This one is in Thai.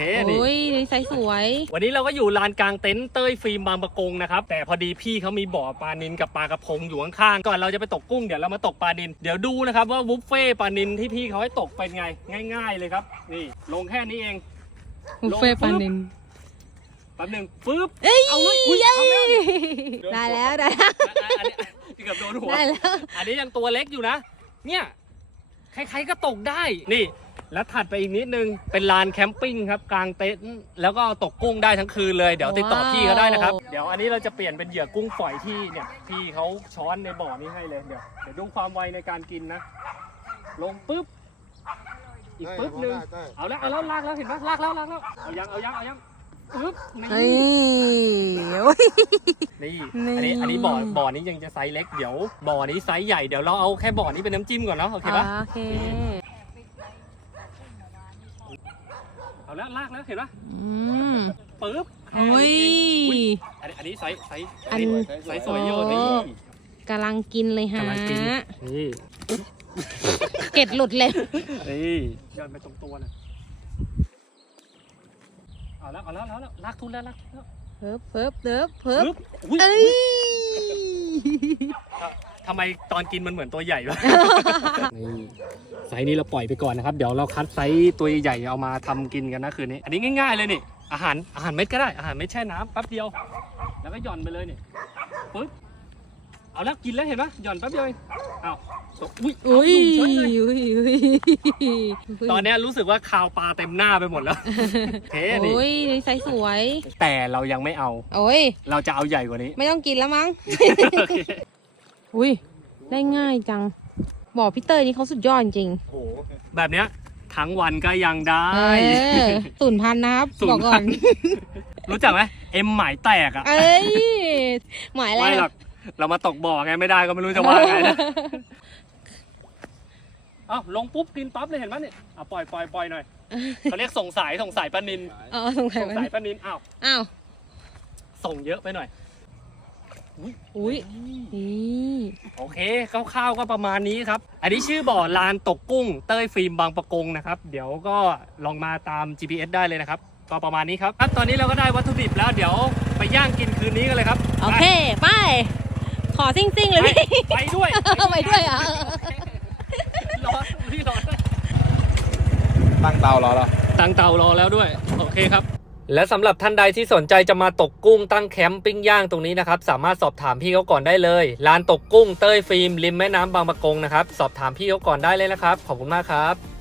เคนี่ โอ้ยไซส์สวย วันนี้เราก็อยู่ลานกลางเต็นท์เต้ยฟิล์มบางประกงนะครับ แต่พอดีพี่เขามีบ่อปลานินกับปลากระพงอยู่ข้างๆก่อนเราจะไปตกกุ้งเดี๋ยวเรามาตกปลานินเดี๋ยวดูนะครับว่าบุฟเฟ่ต์ปลานินที่พี่เขาให้ตกเป็นไง ง่าย ๆ เลยครับ นี่ ลงแค่นี้เอง บุฟเฟ่ต์ปลานินแป๊บหนึงปึ๊บเอ้ยเอาเลยอุ๊ยเอาแล้วได้แล้วได้แล้วอันนี้เกือบโดนหัว ได้แล้ว อันนี้ยังตัวเล็กอยู่นะ เนี่ย ใครๆก็ตกได้ นี่ แล้วถัดไปอีกนิดนึงเป็นลานแคมปิ้งครับกลางเต็นท์แล้วก็ตกกุ้งได้ทั้งคืนเลยเดี๋ยวติดต่อพี่เขาได้นะครับ เดี๋ยวอันนี้เราจะเปลี่ยนเป็นเหยื่อกุ้งฝอยที่เนี่ยพี่เขาช้อนในบ่อนี้ให้เลยเดี๋ยวเดี๋ยวดูความไวในการกินนะ ลงปุ๊บอีกปุ๊บนึงเอาแล้วเอาแล้วลากแล้วเห็นไหมลากแล้วลากแล้วเอายังเอายังเอายังปึ๊บเฮ้ยนี่โอ้ยนี่นี่อันนี้อันนี้บ่อบ่อนี้ยังจะไซส์เล็กเดี๋ยวบ่อนี้ไซส์ใหญ่เดี๋ยวเราเอาแค่บ่อนี้เป็นน้ำจิ้มก่อนเนาะโอเคปะโอเค เอาแล้วลากแล้วเห็นปะอืมปึ๊บอุ้ยอันนี้อันนี้ไซส์ไซส์อัน ไซส์สวยอยู่นี่กำลังกินเลยฮะ กำลังกินนี่เกล็ดหลุดเลย นี่ย้อนไปตรงตัวนะเอาแล้วเอาแล้วเอาแล้วลากทุนแล้วลากทุนแล้วเพิบเพิบเพิบเพิบปึ๊บอุ้ยเอ้ยทำไมตอนกินมันเหมือนตัวใหญ่วะ นี่ไซส์นี้เราปล่อยไปก่อนนะครับ เดี๋ยวเราคัดไซส์ตัวใหญ่ๆเอามาทำกินกันนะคืนนี้ อันนี้ง่ายๆเลยนี่ อาหารอาหารเม็ดก็ได้ อาหารเม็ดแช่น้ำแป๊บเดียว แล้วก็หย่อนไปเลยนี่ปึ๊บ เอาแล้วกินแล้วเห็นปะหย่อนแป๊บเดียวเองอ้าวอุ้ยอุ้ยเอาอุ้อยู่ยเฉยเลยอุ้ยตอนเนี้ยรู้สึกว่าคาวปลาเต็มหน้าไปหมดแล้ว เท่นี่ โอ้ยไซส์สวย แต่เรายังไม่เอา โอ้ย เราจะเอาใหญ่กว่านี้ ไม่ต้องกินแล้วมั้ง โอเค อุ้ยได้ง่ายจังบอกพี่เตยนี่เขาสุดยอดจริงโอ้โหแบบเนี้ยทั้งวันก็ยังได้เออตุ่นพันนะครับศูนย์บอกก่อน รู้จักไหมเอ็มหมายแตกอะเอ้ยหมายอะไรไม่หรอกเรามาตกบ่อไงไม่ได้ก็ไม่รู้จะว่าไงนะเอ้าลงปุ๊บกินปั๊บเลยเห็นไหมเนี่ยอะปล่อยปล่อยปล่อยหน่อยเขาเรียกส่งสายส่งสายปลานินเออสงสัยส่งมันสายปลานินอ้าวอ้าวส่งเยอะไปหน่อย อุ้ยนี่โอเคคร่าวๆก็ประมาณนี้ครับ อันนี้ชื่อบ่อลานตกกุ้งเต้ยฟิล์มบางประกงนะครับ เดี๋ยวก็ลองมาตาม GPS ได้เลยนะครับ ก็ประมาณนี้ครับครับ ตอนนี้เราก็ได้วัตถุดิบแล้วเดี๋ยวไปย่างกินคืนนี้กันเลยครับโอเค ไป ขอซิ่งซิ่งๆเลยไปพี่ ไปด้วย ไปด้วยเหรอะร้อนพี่ร้อนตั้งเตารอแล้วตั้งเตารอแล้วด้วย โอเคครับ และสำหรับท่านใดที่สนใจจะมาตกกุ้งตั้งแคมป์ปิ้งย่างตรงนี้นะครับ สามารถสอบถามพี่เขาก่อนได้เลยลานตกกุ้งเต้ยฟิล์มริมแม่น้ำบางปะกงนะครับ สอบถามพี่เขาก่อนได้เลยนะครับ ขอบคุณมากครับ